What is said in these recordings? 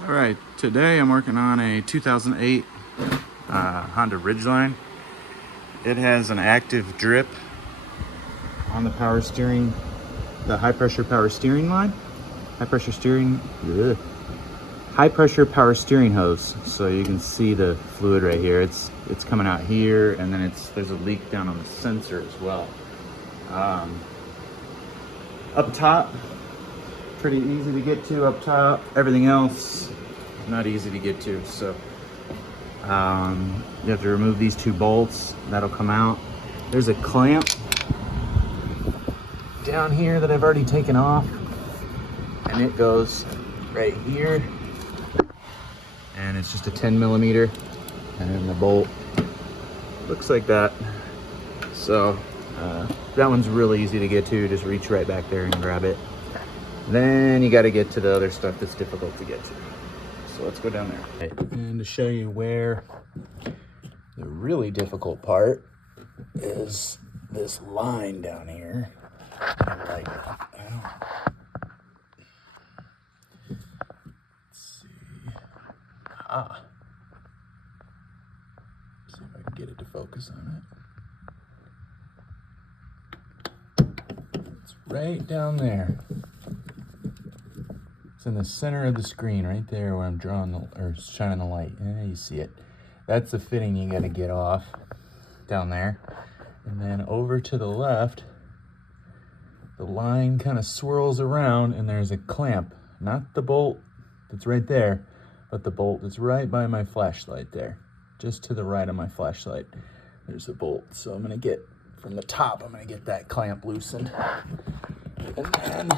All right, today I'm working on a 2008 Honda Ridgeline. It has an active drip on the power steering, the high pressure power steering line, high pressure power steering hose. So you can see the fluid right here. It's coming out here, and then there's a leak down on the sensor as well. Up top, pretty easy to get to up top. Everything else, not easy to get to. So you have to remove these two bolts. That'll come out. There's a clamp down here that I've already taken off, and it goes right here. And it's just a 10 millimeter, and then the bolt looks like that. So that one's really easy to get to. Just reach right back there and grab it. Then you got to get to the other stuff that's difficult to get to. So let's go down there. And to show you where the really difficult part is, this line down here. Like, let's see. See if I can get it to focus on it. It's right down there. It's in the center of the screen, right there where I'm drawing or shining the light. Yeah, you see it. That's the fitting you got to get off down there. And then over to the left, the line kind of swirls around, and there's a clamp. Not the bolt that's right there, but the bolt that's right by my flashlight there. Just to the right of my flashlight, there's a bolt. So I'm going to get, from the top, I'm going to get that clamp loosened. And then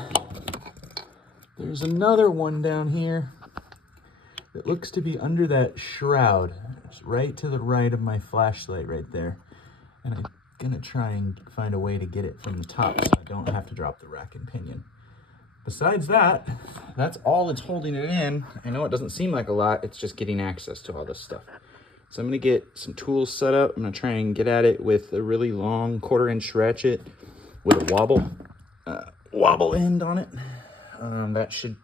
there's another one down here that looks to be under that shroud. It's right to the right of my flashlight right there. And I'm gonna try and find a way to get it from the top so I don't have to drop the rack and pinion. Besides that, that's all that's holding it in. I know it doesn't seem like a lot, it's just getting access to all this stuff. So I'm gonna get some tools set up. I'm gonna try and get at it with a really long 1/4-inch ratchet with a wobble end on it. That should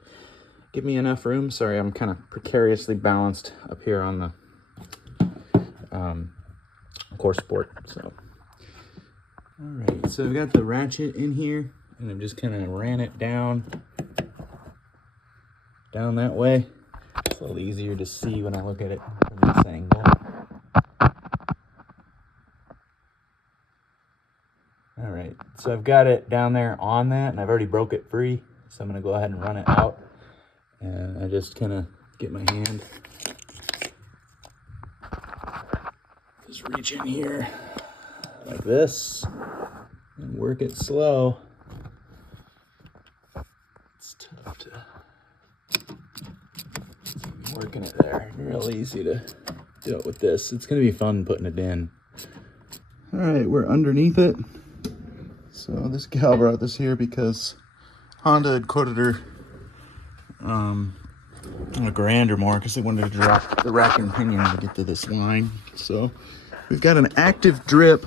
give me enough room. Sorry, I'm kind of precariously balanced up here on the course board. So, all right, so I've got the ratchet in here, and I've just kind of ran it down that way. It's a little easier to see when I look at it from this angle. All right, so I've got it down there on that, and I've already broke it free. So I'm gonna go ahead and run it out. And I just kind of get my hand, just reach in here like this and work it slow. It's tough to, I'm working it there. Real easy to do it with this. It's gonna be fun putting it in. All right, we're underneath it. So this gal brought this here because Honda had quoted her $1,000 or more because they wanted to drop the rack and pinion to get to this line. So we've got an active drip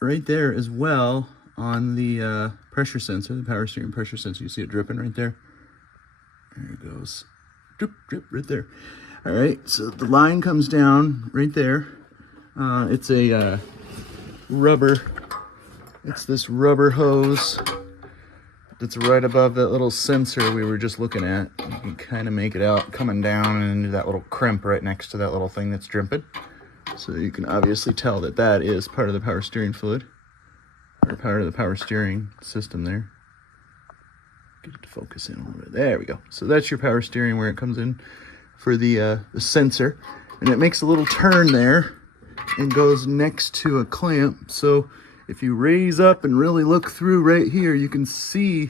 right there as well on the pressure sensor, the power steering pressure sensor. You see it dripping right there? There it goes. Drip, drip, right there. All right, so the line comes down right there. It's a it's this rubber hose that's right above that little sensor we were just looking at. You can kind of make it out coming down into that little crimp right next to that little thing that's dripping. So you can obviously tell that that is part of the power steering fluid, or part of the power steering system there. Get it to focus in a little bit. There we go. So that's your power steering where it comes in for the sensor. And it makes a little turn there and goes next to a clamp. So if you raise up and really look through right here, you can see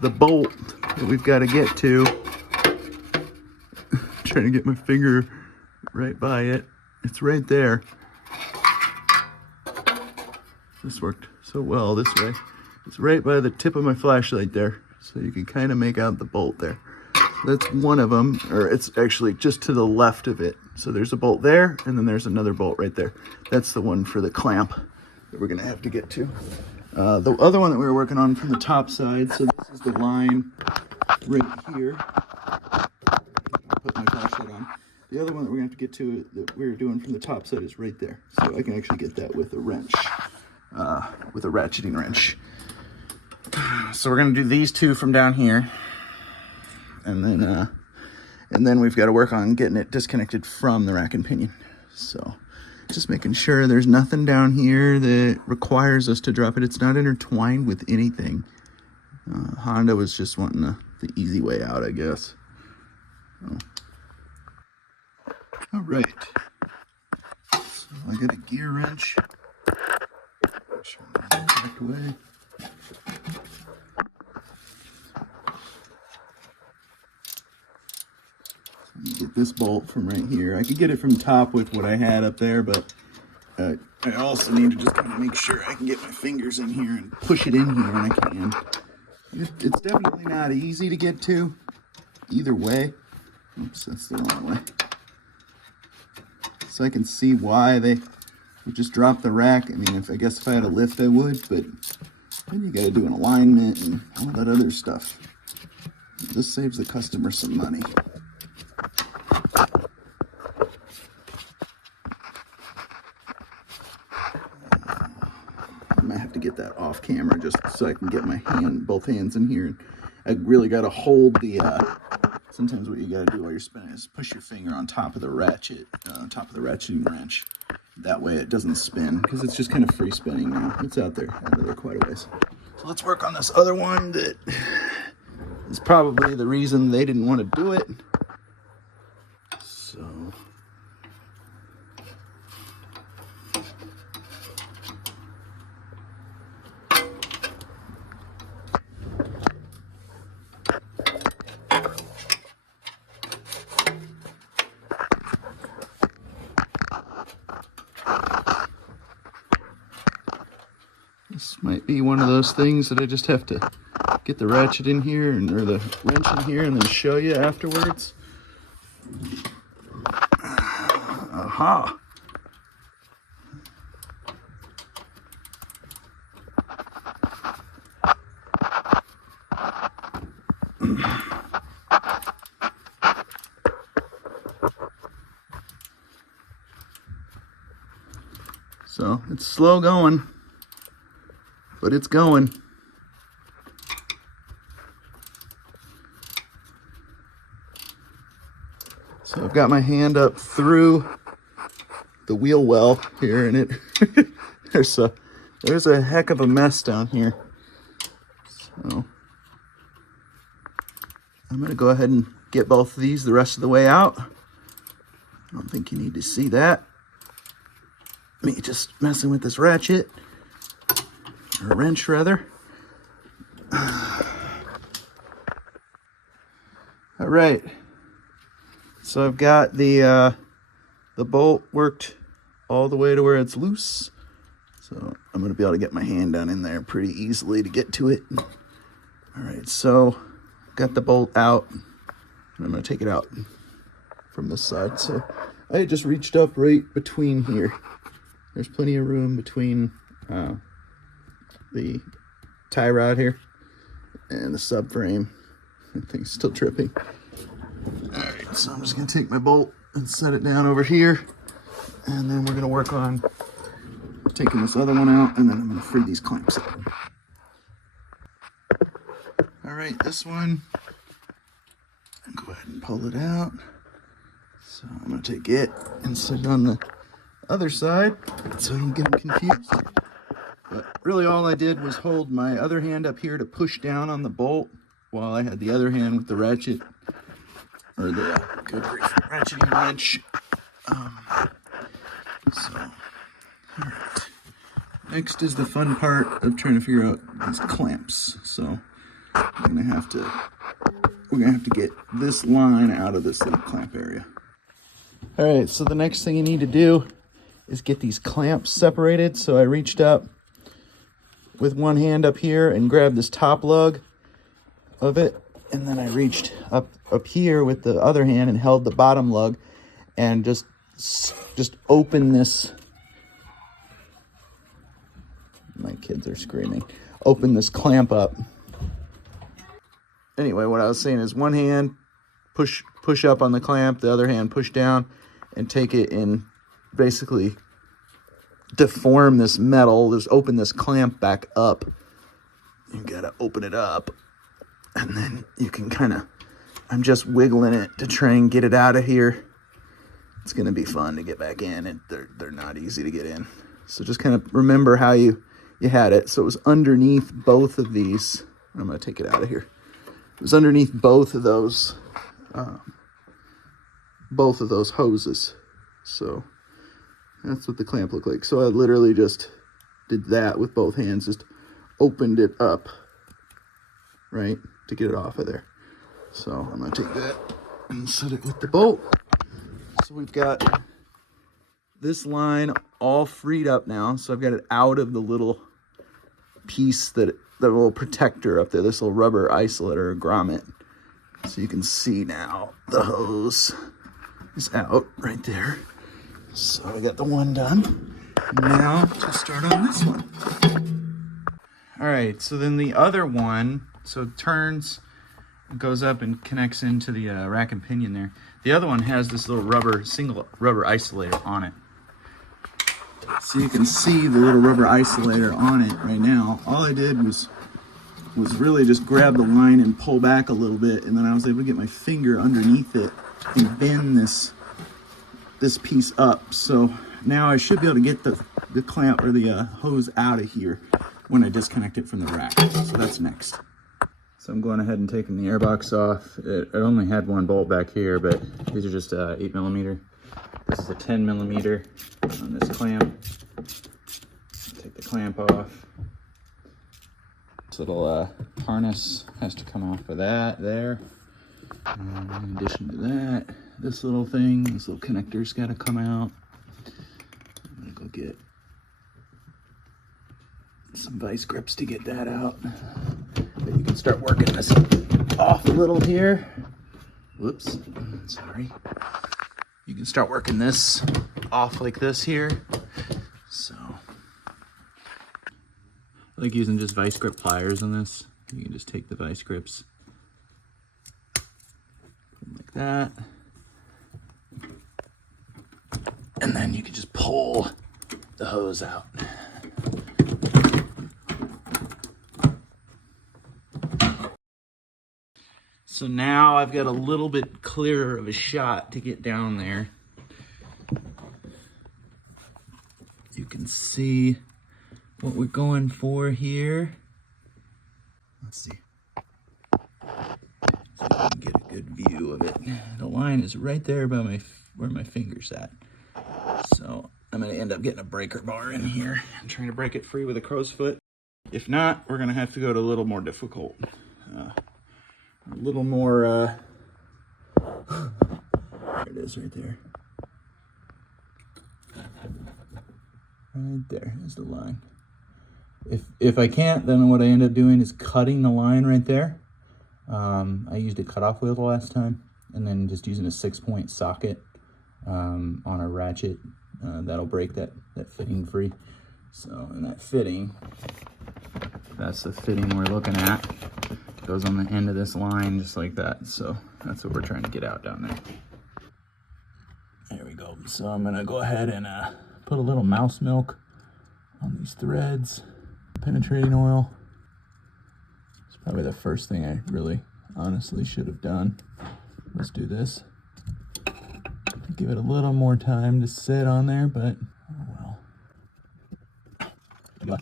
the bolt that we've got to get to. Trying to get my finger right by it. It's right there. This worked so well this way. It's right by the tip of my flashlight there. So you can kind of make out the bolt there. That's one of them, or it's actually just to the left of it. So there's a bolt there, and then there's another bolt right there. That's the one for the clamp that we're gonna have to get to. The other one that we were working on from the top side, so this is the line right here. set on. The other one that we're going to have to get to that we're doing from the top set is right there. So I can actually get that with a wrench, with a ratcheting wrench. So we're going to do these two from down here. And then we've got to work on getting it disconnected from the rack and pinion. So just making sure there's nothing down here that requires us to drop it. It's not intertwined with anything. Honda was just wanting the easy way out, I guess. Oh. All right. So I got a gear wrench. Make sure I'm going the correct way. Get this bolt from right here. I could get it from top with what I had up there, but I also need to just kind of make sure I can get my fingers in here and push it in here when I can. It's definitely not easy to get to either way. Oops, that's the wrong way. So I can see why they would just drop the rack. I mean, I guess if I had a lift, I would, but then you got to do an alignment and all that other stuff. This saves the customer some money. I might have to get that off camera just so I can get my both hands in here. I really got to hold the, sometimes what you got to do while you're spinning is push your finger on top of the ratchet, top of the ratcheting wrench. That way it doesn't spin, because it's just kind of free spinning now. It's out of there quite a ways. So let's work on this other one that is probably the reason they didn't want to do it. So this might be one of those things that I just have to get the ratchet in here or the wrench in here and then show you afterwards. Aha! So it's slow going, but it's going. So I've got my hand up through the wheel well here, and it there's a heck of a mess down here. So I'm gonna go ahead and get both of these the rest of the way out. I don't think you need to see that. Me just messing with this ratchet, or wrench rather. All right, so I've got the bolt worked all the way to where it's loose. So I'm gonna be able to get my hand down in there pretty easily to get to it. All right, so got the bolt out, and I'm gonna take it out from this side. So I just reached up right between here. There's plenty of room between the tie rod here and the subframe. That thing's still tripping. All right, so I'm just gonna take my bolt and set it down over here, and then we're gonna work on taking this other one out, and then I'm gonna free these clamps up. All right, this one, go ahead and pull it out. So I'm gonna take it and set it on the other side so I don't get them confused. But really all I did was hold my other hand up here to push down on the bolt while I had the other hand with the ratchet, or the good grief, ratcheting wrench. So, all right. Next is the fun part of trying to figure out these clamps. So we're gonna have to get this line out of this little clamp area. All right, so the next thing you need to do is get these clamps separated. So I reached up with one hand up here and grabbed this top lug of it, and then I reached up here with the other hand and held the bottom lug and just open this. My kids are screaming. Open this clamp up. Anyway, what I was saying is one hand push up on the clamp, the other hand push down, and take it and basically deform this metal. Just open this clamp back up. You gotta open it up, and then you can kind of, I'm just wiggling it to try and get it out of here. It's gonna be fun to get back in, and they're not easy to get in. So just kind of remember how you had it. So it was underneath both of these. I'm gonna take it out of here. It was underneath both of those hoses. So that's what the clamp looked like. So I literally just did that with both hands, just opened it up, right, to get it off of there. So I'm gonna take that and set it with the bolt. So we've got this line all freed up now. So I've got it out of the little piece, the little protector up there, this little rubber isolator or grommet. So you can see now the hose is out right there. So I got the one done. Now to start on this one. All right, so then the other one, so it turns, goes up and connects into the rack and pinion there. The other one has this little single rubber isolator on it. So you can see the little rubber isolator on it right now. All I did was really just grab the line and pull back a little bit, and then I was able to get my finger underneath it and bend this piece up. So now I should be able to get the clamp or the hose out of here when I disconnect it from the rack. So that's next. So I'm going ahead and taking the airbox off. It only had one bolt back here, but these are just 8mm. This is a 10mm on this clamp. Take the clamp off. This little harness has to come off of that there. And in addition to that, this little thing, this little connector's got to come out. I'm gonna go get some vice grips to get that out. But you can start working this off a little here. Whoops, sorry. You can start working this off like this here. So I like using just vice grip pliers on this. You can just take the vice grips like that. And then you can just pull the hose out. So now I've got a little bit clearer of a shot to get down there. You can see what we're going for here. Let's see. So you can get a good view of it. The line is right there by where my finger's at. So I'm gonna end up getting a breaker bar in here and trying to break it free with a crow's foot. If not, we're gonna have to go to a little more difficult. A little more, there it is right there. Right there is the line. If I can't, then what I end up doing is cutting the line right there. I used a cutoff wheel the last time, and then just using a 6-point socket on a ratchet. That'll break that fitting free. So, and that fitting, that's the fitting we're looking at. Goes on the end of this line just like that. So that's what we're trying to get out down there. There we go. So I'm gonna go ahead and put a little mouse milk on these threads. Penetrating oil. It's probably the first thing I really honestly should have done. Let's do this. Give it a little more time to sit on there, but oh well.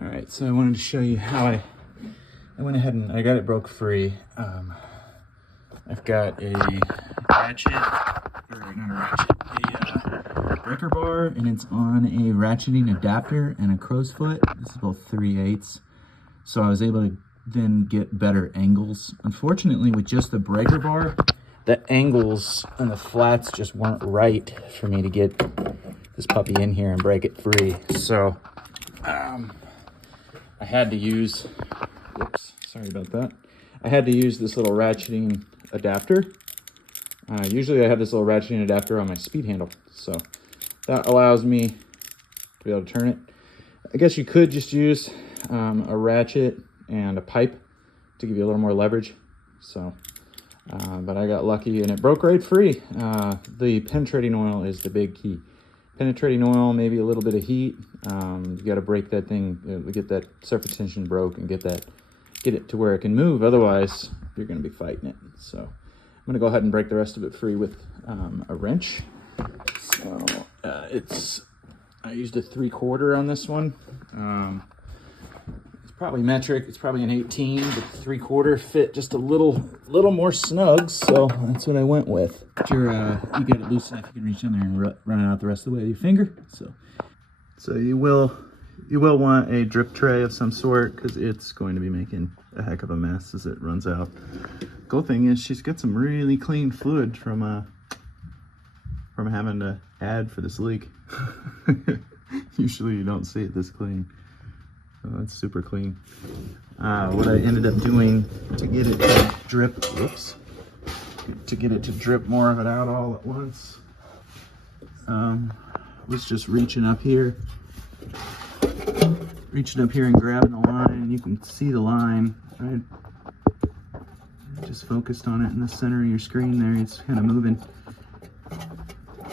All right, so I wanted to show you how I went ahead and I got it broke free. I've got a ratchet, or not a ratchet, a breaker bar, and it's on a ratcheting adapter and a crow's foot. This is both 3/8. So I was able to then get better angles. Unfortunately, with just the breaker bar, the angles and the flats just weren't right for me to get this puppy in here and break it free. So I had to use, whoops, sorry about that. I had to use this little ratcheting adapter. Usually I have this little ratcheting adapter on my speed handle. So that allows me to be able to turn it. I guess you could just use a ratchet and a pipe to give you a little more leverage. So, but I got lucky and it broke right free. The penetrating oil is the big key. Penetrating oil, maybe a little bit of heat. You got to break that thing, get that surface tension broke, and get it to where it can move. Otherwise, you're going to be fighting it. So I'm going to go ahead and break the rest of it free with a wrench. So I used a 3/4 on this one. It's probably metric. It's probably an 18, but 3/4 fit just a little more snug. So that's what I went with. You got it loose enough, you can reach in there and run it out the rest of the way with your finger. So you will want a drip tray of some sort, because it's going to be making a heck of a mess as it runs out. Cool thing is she's got some really clean fluid from having to add for this leak. Usually you don't see it this clean. So it's super clean. What I ended up doing to get it to drip, more of it out all at once, was just reaching up here and grabbing the line, and you can see the line, right? Just focused on it in the center of your screen there. It's kind of moving.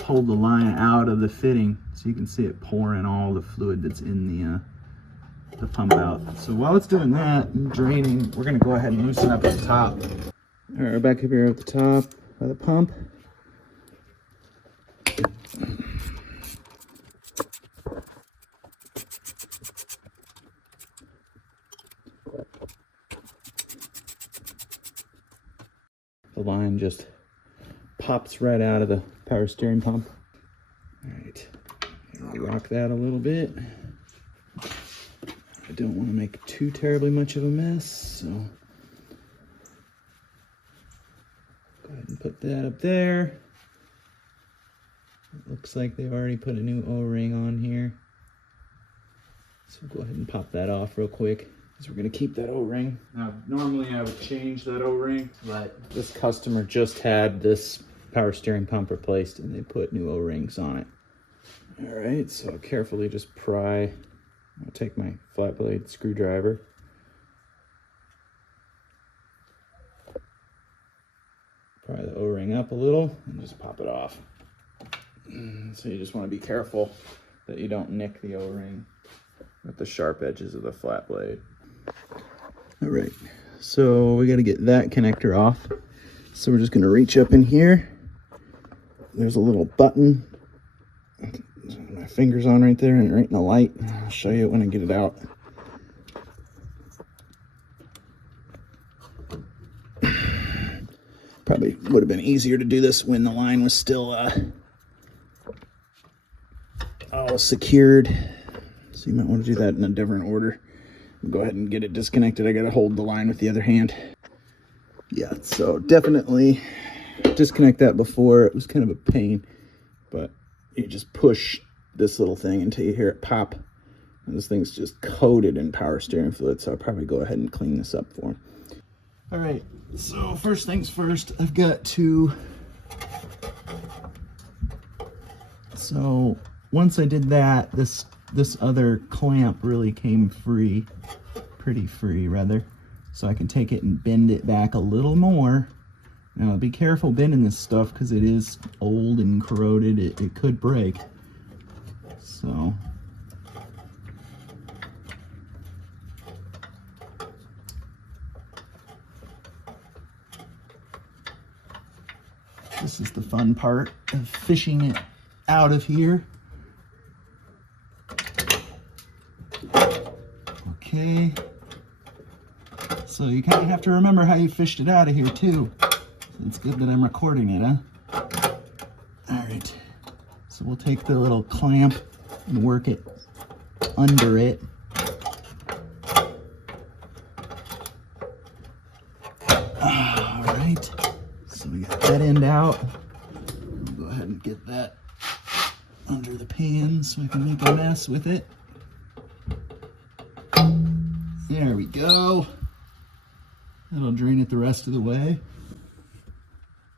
Hold the line out of the fitting so you can see it pouring all the fluid that's in the pump out. So while it's doing that and draining, we're going to go ahead and loosen up at the top. All right, we're back up here at the top by the pump. The line just pops right out of the power steering pump. All right, rock that a little bit. I don't want to make too terribly much of a mess, so go ahead and put that up there. It looks like they've already put a new O-ring on here, so go ahead and pop that off real quick, because we're going to keep that O-ring. Now, normally I would change that O-ring, but this customer just had this power steering pump replaced and they put new O-rings on it. All right, so carefully just pry. I'll take my flat blade screwdriver. Pry the O-ring up a little and just pop it off. So you just want to be careful that you don't nick the O-ring with the sharp edges of the flat blade. All right, so we got to get that connector off. So we're just going to reach up in here. There's a little button. My finger's on right there and right in the light. I'll show you it when I get it out. Probably would have been easier to do this when the line was still all secured. So you might want to do that in a different order. Go ahead and get it disconnected. I got to hold the line with the other hand. Yeah, so definitely disconnect that before. It was kind of a pain, but you just push this little thing until you hear it pop. And this thing's just coated in power steering fluid, so I'll probably go ahead and clean this up for him. All right, so first things first, I've got to... So once I did that, this other clamp really came free, pretty free rather. So I can take it and bend it back a little more. Now be careful bending this stuff because it is old and corroded. It could break. So this is the fun part of fishing it out of here. Okay. So you kind of have to remember how you fished it out of here too. It's good that I'm recording it, huh? All right. So we'll take the little clamp and work it under it. All right. So we got that end out. We'll go ahead and get that under the pan so I can make a mess with it. There we go. That'll drain it the rest of the way.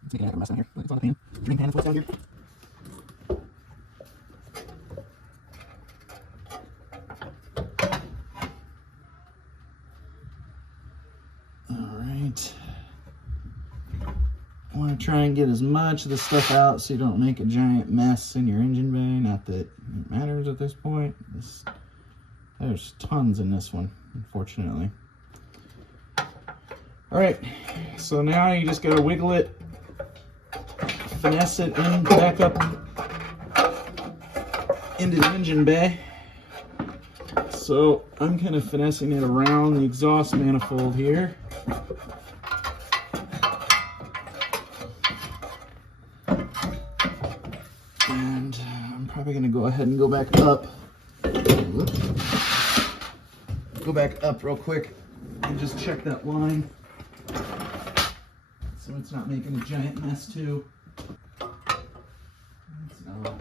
It's making a mess down here. It's on the pan. Drain pan floats down here. want to try and get as much of the stuff out so you don't make a giant mess in your engine bay. Not that it matters at this point. There's tons in this one, unfortunately. All right, so now you just gotta wiggle it, finesse it in, back up into the engine bay. So I'm kind of finessing it around the exhaust manifold here. And I'm probably gonna go ahead and go back up. Go back up real quick and just check that line so it's not making a giant mess too. It's not.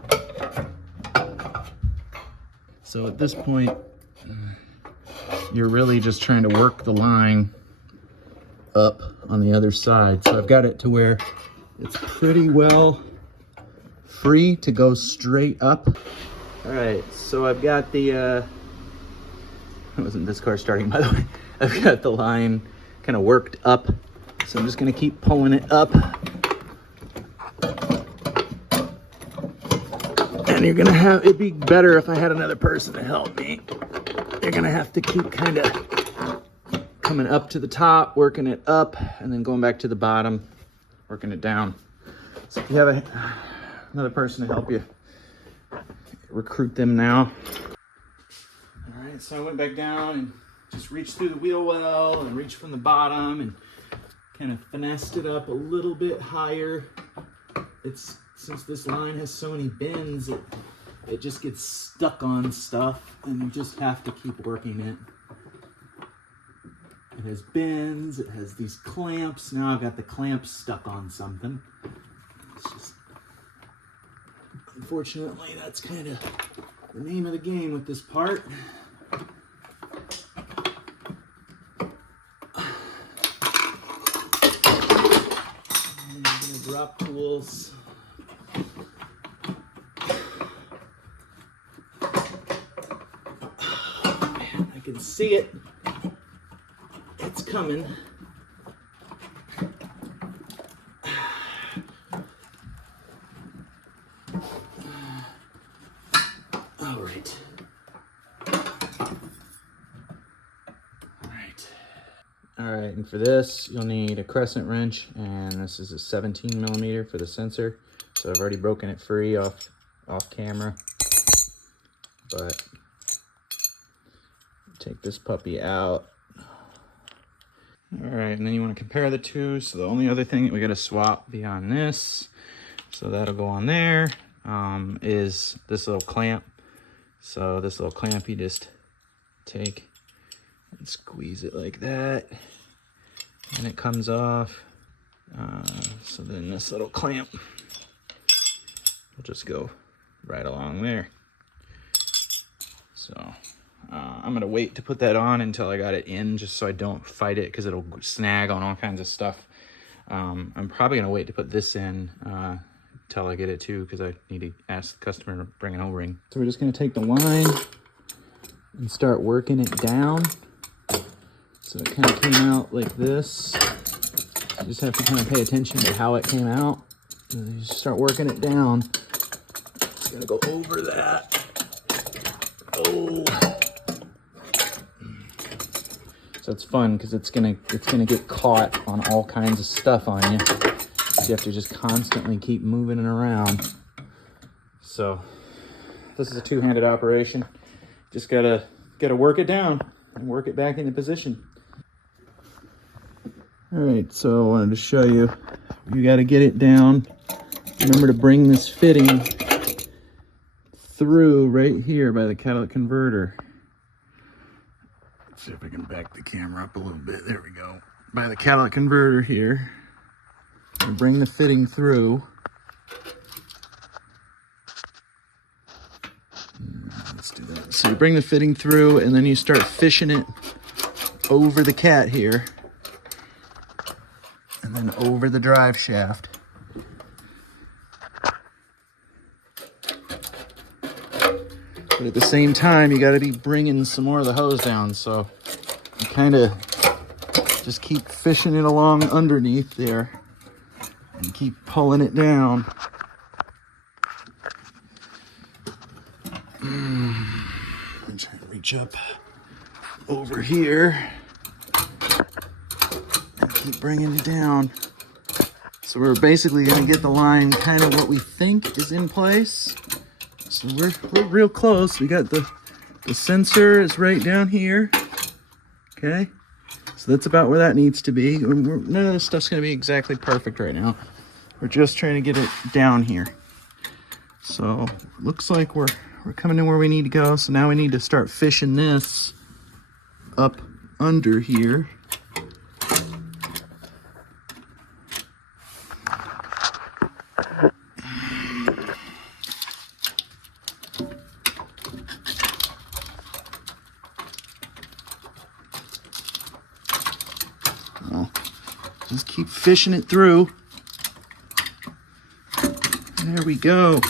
So at this point, you're really just trying to work the line up on the other side. So I've got it to where it's pretty well free to go straight up. All right, so I've got the, it wasn't this car starting, by the way. I've got the line kind of worked up. So I'm just gonna keep pulling it up. And you're gonna have, it'd be better if I had another person to help me. You're gonna have to keep kind of coming up to the top, working it up, and then going back to the bottom, working it down. So if you have another person to help you, recruit them now. All right, so I went back down and just reached through the wheel well and reached from the bottom and kind of finessed it up a little bit higher. It's, since this line has so many bends, it just gets stuck on stuff and you just have to keep working it. It has bends, it has these clamps. Now I've got the clamps stuck on something. It's just, unfortunately, that's kind of the name of the game with this part. I'm gonna drop tools. Man, I can see it. It's coming. All right. All right, and for this, you'll need a crescent wrench, and this is a 17 millimeter for the sensor. So I've already broken it free off camera, but take this puppy out. All right, and then you want to compare the two. So the only other thing that we got to swap beyond this, so that'll go on there, is this little clamp. So this little clamp, you just take and squeeze it like that, and it comes off. So then this little clamp will just go right along there. So I'm gonna wait to put that on until I got it in, just so I don't fight it, because it'll snag on all kinds of stuff. I'm probably gonna wait to put this in until I get it too, because I need to ask the customer to bring an O-ring. So we're just gonna take the line and start working it down. So it kind of came out like this. You just have to kind of pay attention to how it came out. And you just start working it down. It's gonna go over that. Oh. So it's fun because it's gonna get caught on all kinds of stuff on you. So you have to just constantly keep moving it around. So this is a two-handed operation. Just gotta work it down and work it back into position. All right, so I wanted to show you. You got to get it down. Remember to bring this fitting through right here by the catalytic converter. Let's see if I can back the camera up a little bit. There we go. By the catalytic converter here. And bring the fitting through. Let's do that. So you bring the fitting through, and then you start fishing it over the cat here. And then over the drive shaft. But at the same time, you got to be bringing some more of the hose down. So you kind of just keep fishing it along underneath there. and keep pulling it down. I'm trying to reach up over here and keep bringing it down. So we're basically going to get the line kind of what we think is in place. So we're real close. We got the sensor is right down here. Okay. So that's about where that needs to be. None of this stuff's going to be exactly perfect right now. We're just trying to get it down here. So looks like we're coming to where we need to go. So now we need to start fishing this up under here. Well, just keep fishing it through. There we go.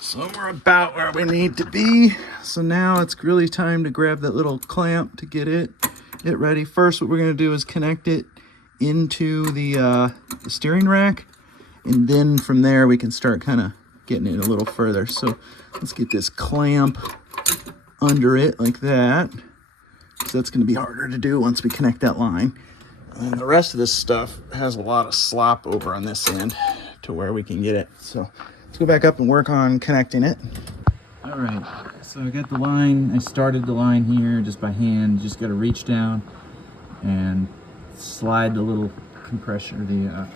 So we're about where we need to be. So now it's really time to grab that little clamp to get it ready. First, what we're going to do is connect it into the steering rack, and then from there we can start kind of getting it a little further. So let's get this clamp under it like that. So that's going to be harder to do once we connect that line. And then the rest of this stuff has a lot of slop over on this end to where we can get it. So let's go back up and work on connecting it. All right, so I got the line. I started the line here just by hand. Just got to reach down and slide the little compressor, the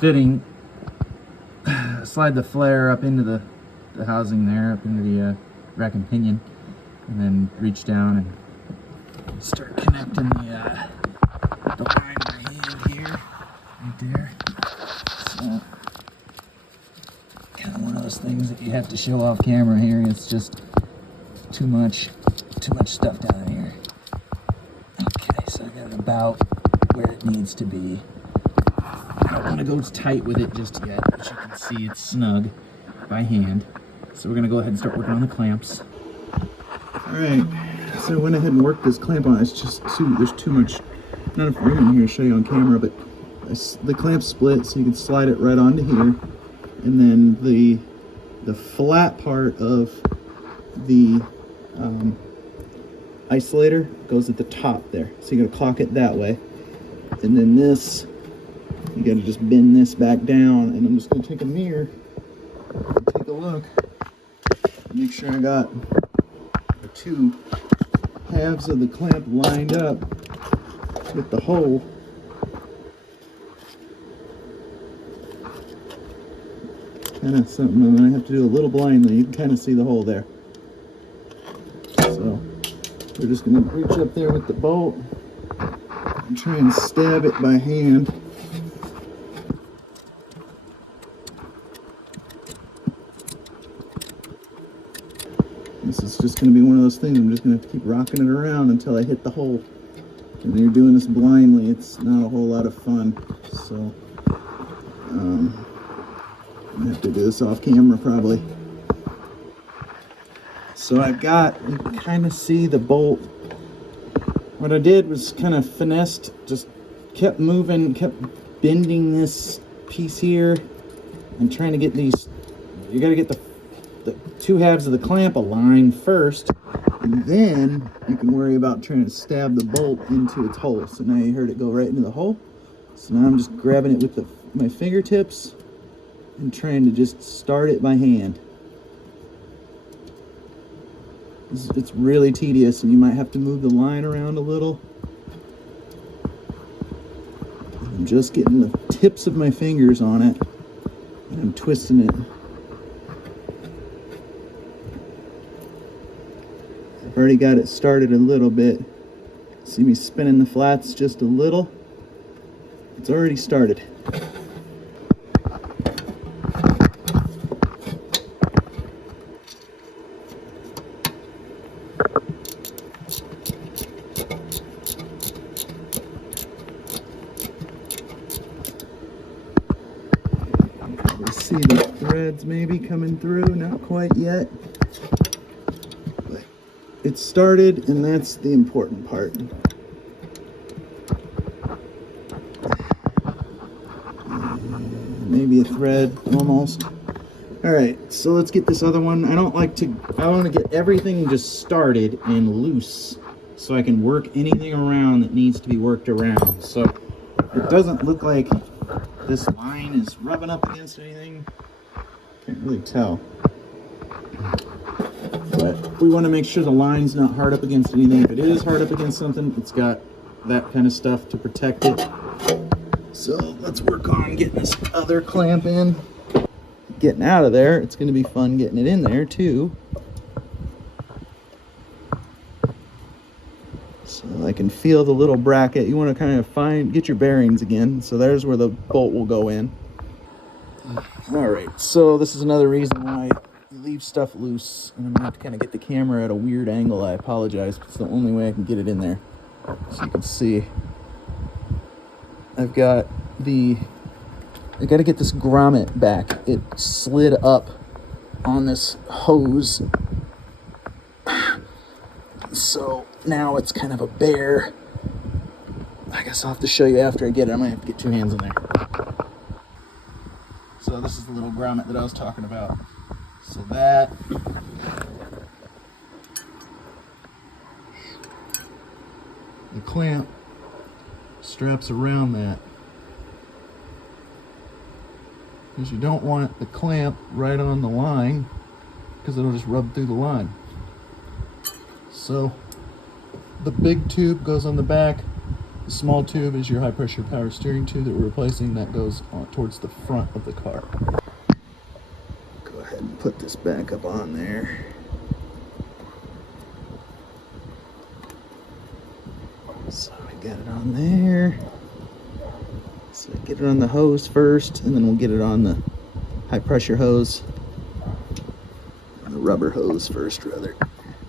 fitting, slide the flare up into the housing there, up into the rack and pinion, and then reach down and start connecting the line by hand here, right there. So kind of one of those things that you have to show off camera here. It's just too much stuff down here. Okay, so I got it about where it needs to be. I don't want to go tight with it just yet, but you can see it's snug by hand. So we're gonna go ahead and start working on the clamps. All right, so I went ahead and worked this clamp on. It's just there's too much, not enough room in here to show you on camera, but the clamp split so you can slide it right onto here. And then the flat part of the isolator goes at the top there. So you gotta clock it that way. And then this, you gotta just bend this back down. And I'm just gonna take a mirror and take a look. Make sure I got the two halves of the clamp lined up with the hole. Kind of something I'm gonna have to do a little blindly. You can kind of see the hole there. So we're just gonna reach up there with the bolt and try and stab it by hand. This is just gonna be one of those things. I'm just gonna have to keep rocking it around until I hit the hole. And when you're doing this blindly, it's not a whole lot of fun. So I have to do this off camera probably. So I've got, you can kind of see the bolt. What I did was kind of finessed, just kept moving, kept bending this piece here and trying to get these, you got to get the two halves of the clamp aligned first, and then you can worry about trying to stab the bolt into its hole. So now you heard it go right into the hole. So now I'm just grabbing it with my fingertips and trying to just start it by hand. It's really tedious, and you might have to move the line around a little. I'm just getting the tips of my fingers on it, and I'm twisting it. I've already got it started a little bit. See me spinning the flats just a little? It's already started. See the threads maybe coming through, not quite yet. But it's started, and that's the important part. maybe a thread almost. All right, so let's get this other one. I want to get everything just started and loose so I can work anything around that needs to be worked around. So it doesn't look like this line is rubbing up against anything. Can't really tell. But we want to make sure the line's not hard up against anything. If it is hard up against something, it's got that kind of stuff to protect it. So let's work on getting this other clamp in. Getting out of there, it's going to be fun getting it in there too. So I can feel the little bracket. You want to kind of get your bearings again. So there's where the bolt will go in. All right, so this is another reason why you leave stuff loose. And I'm going to have to kind of get the camera at a weird angle. I apologize, but it's the only way I can get it in there. So you can see I've got I got to get this grommet back. It slid up on this hose. So now it's kind of a bear. I guess I'll have to show you after I get it. I might have to get 2 hands in there. So this is the little grommet that I was talking about. So that the clamp straps around that. Because you don't want the clamp right on the line, because it'll just rub through the line. So the big tube goes on the back. The small tube is your high pressure power steering tube that we're replacing. That goes towards the front of the car. Go ahead and put this back up on there. So I got it on there. So get it on the hose first, and then we'll get it on the high pressure hose, or the rubber hose first rather,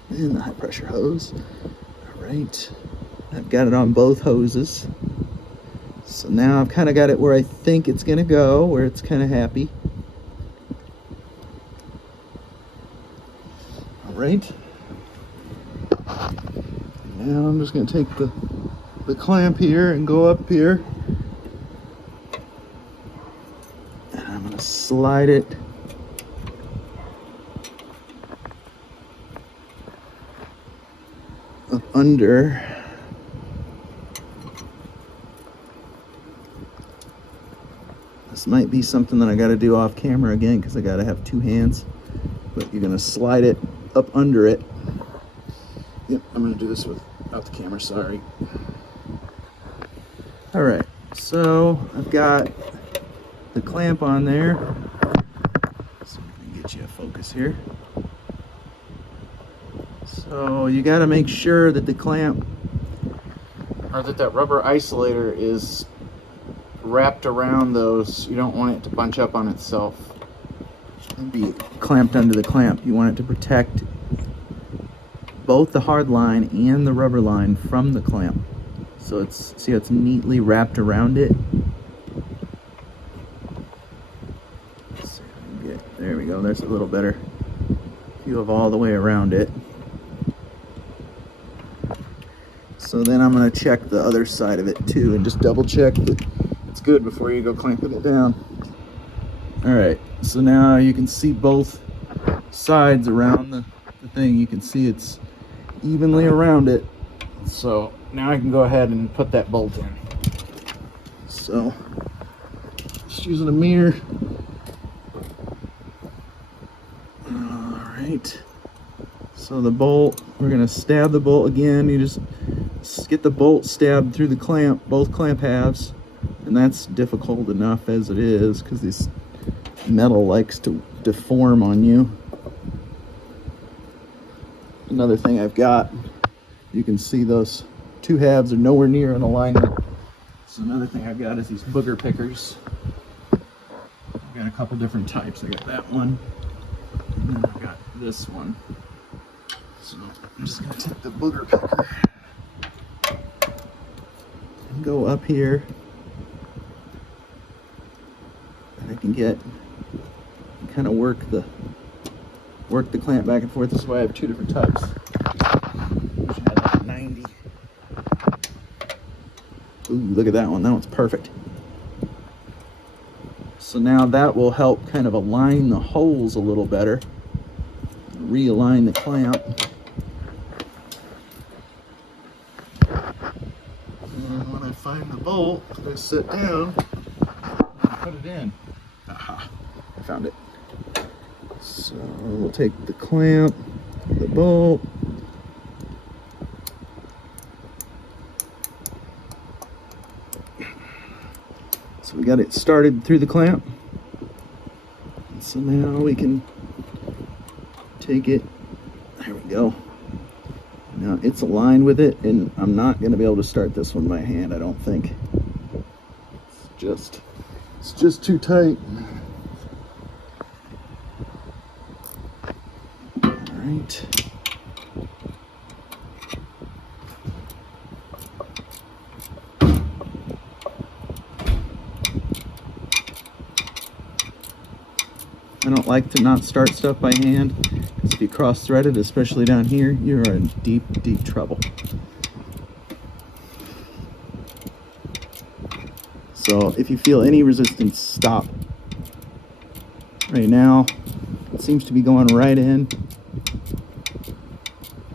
and the high pressure hose. All right, I've got it on both hoses. So now I've kind of got it where I think it's gonna go, where it's kind of happy. All right, now I'm just gonna take the clamp here and go up here. Slide it up under. This might be something that I got to do off camera again because I got to have 2 hands, but you're going to slide it up under it. Yep, I'm going to do this without the camera, sorry. All right, so I've got the clamp on there. So we can get you a focus here. So you got to make sure that the clamp, or that rubber isolator is wrapped around those. You don't want it to bunch up on itself and be clamped under the clamp. You want it to protect both the hard line and the rubber line from the clamp. So see how it's neatly wrapped around it. There we go, there's a little better view of all the way around it. So then I'm going to check the other side of it too and just double check that it's good before you go clamping it down. Alright, so now you can see both sides around the thing. You can see it's evenly around it. So now I can go ahead and put that bolt in. So just using a mirror. So the bolt, we're going to stab the bolt again. You just get the bolt stabbed through the clamp, both clamp halves, and that's difficult enough as it is because this metal likes to deform on you. Another thing I've got, you can see those 2 halves are nowhere near in alignment. So another thing I've got is these booger pickers. I've got a couple different types. I got that one, and then I've got this one. So I'm just going to take the booger picker and go up here, and I can kind of work the clamp back and forth. This is why I have 2 different types. I should have like 90. Ooh, look at that one. That one's perfect. So now that will help kind of align the holes a little better. Realign the clamp. And when I find the bolt, I sit down and put it in. Aha, I found it. So we'll take the clamp, the bolt. So we got it started through the clamp. So now we can take it, there we go. Now it's aligned with it, and I'm not going to be able to start this one by hand, I don't think. It's just too tight. All right. I don't like to not start stuff by hand, because if you cross-thread it, especially down here, you're in deep, deep trouble. So if you feel any resistance, stop. Right now, it seems to be going right in.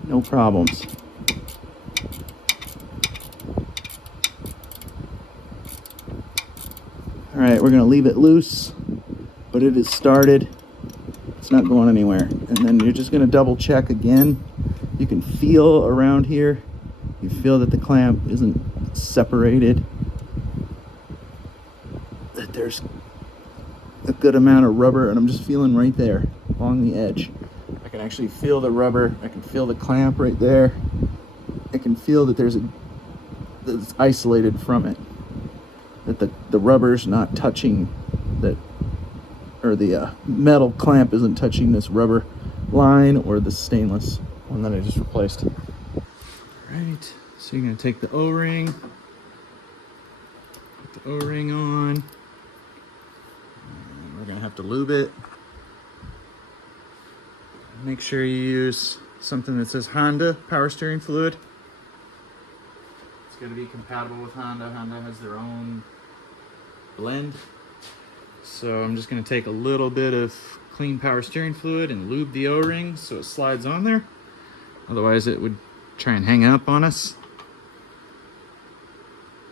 No problems. All right, we're gonna leave it loose, but it is started. It's not going anywhere. And then you're just gonna double check again. You can feel around here. You feel that the clamp isn't separated. That there's a good amount of rubber, and I'm just feeling right there along the edge. I can actually feel the rubber. I can feel the clamp right there. I can feel that that's isolated from it. That the rubber's not touching that, or the metal clamp isn't touching this rubber line or the stainless one that I just replaced. All right, so you're gonna take the O-ring, put the O-ring on, and we're gonna have to lube it. Make sure you use something that says Honda power steering fluid. It's gonna be compatible with Honda. Honda has their own blend. So I'm just going to take a little bit of clean power steering fluid and lube the O-ring so it slides on there. Otherwise it would try and hang up on us.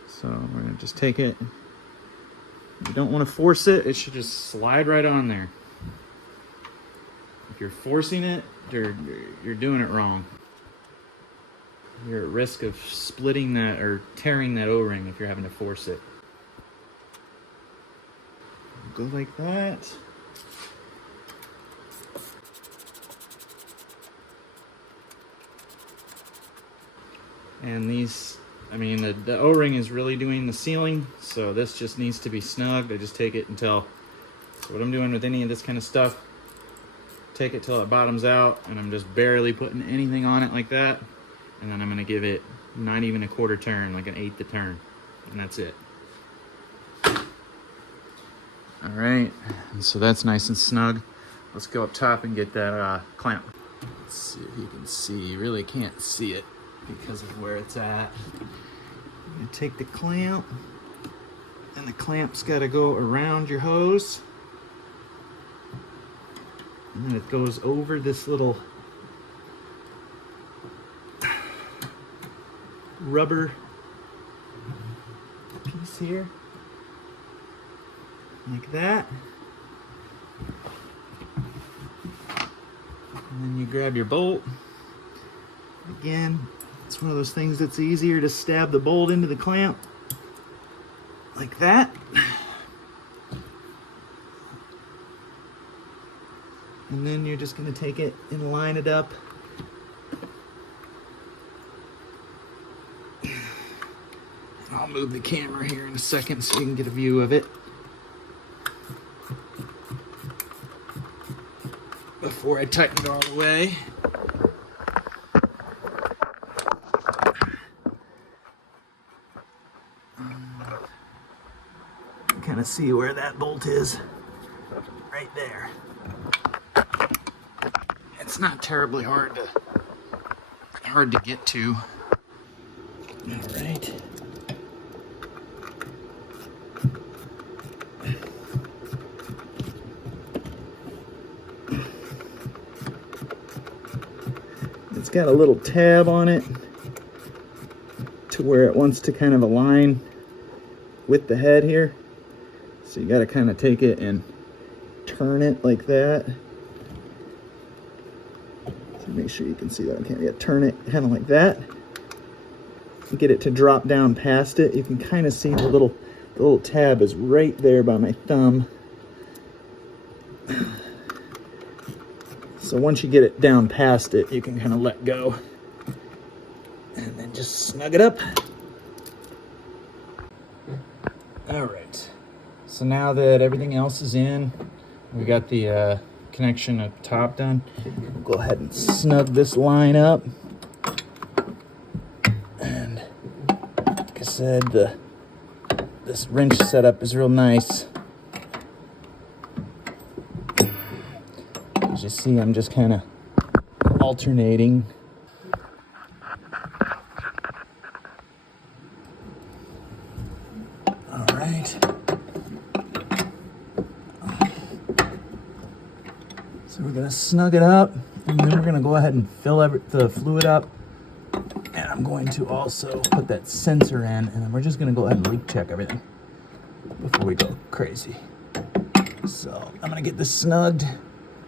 So we're going to just take it. You don't want to force it. It should just slide right on there. If you're forcing it, you're doing it wrong. You're at risk of splitting that or tearing that O-ring if you're having to force it. Go like that. And these, I mean, the O-ring is really doing the sealing, so this just needs to be snugged. I just take it until, so what I'm doing with any of this kind of stuff, take it till it bottoms out, and I'm just barely putting anything on it like that, and then I'm gonna give it not even a quarter turn, like an eighth a turn, and that's it. All right, and so that's nice and snug. Let's go up top and get that clamp. Let's see if you can see. You really can't see it because of where it's at. I'm gonna take the clamp, and the clamp's gotta go around your hose. And then it goes over this little rubber piece here. Like that. And then you grab your bolt. Again, it's one of those things that's easier to stab the bolt into the clamp. Like that. And then you're just going to take it and line it up. And I'll move the camera here in a second so you can get a view of it. Before I tighten it all the way. Kind of see where that bolt is. Right there. It's not terribly hard to get to. All right. got a little tab on it to where it wants to kind of align with the head here. So you got to kind of take it and turn it like that. So make sure you can see that. Okay, yeah, turn it kind of like that. Get it to drop down past it. You can kind of see the little tab is right there by my thumb. So once you get it down past it, you can kind of let go and then just snug it up. All right, so now that everything else is in, we got the connection up top done, go ahead and snug this line up. And like I said, this wrench setup is real nice. As you see, I'm just kind of alternating. All right. So we're gonna snug it up, and then we're gonna go ahead and fill the fluid up. And I'm going to also put that sensor in, and then we're just gonna go ahead and leak check everything before we go crazy. So I'm gonna get this snugged.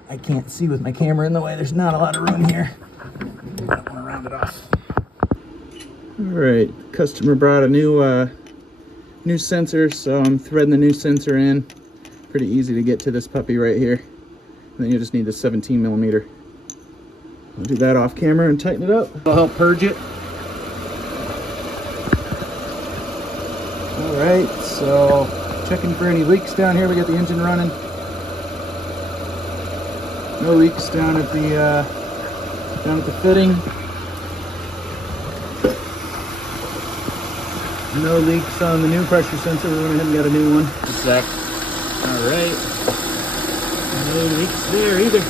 I can't see with my camera in the way. There's not a lot of room here. I don't want to round it off. All right, customer brought a new sensor, so I'm threading the new sensor in. Pretty easy to get to this puppy right here. And then you just need the 17 millimeter. I'll do that off camera and tighten it up. I'll help purge it. All right, so checking for any leaks down here. We got the engine running. No leaks down at the fitting. No leaks on the new pressure sensor. We went ahead and got a new one. Exact. All right. No leaks there either.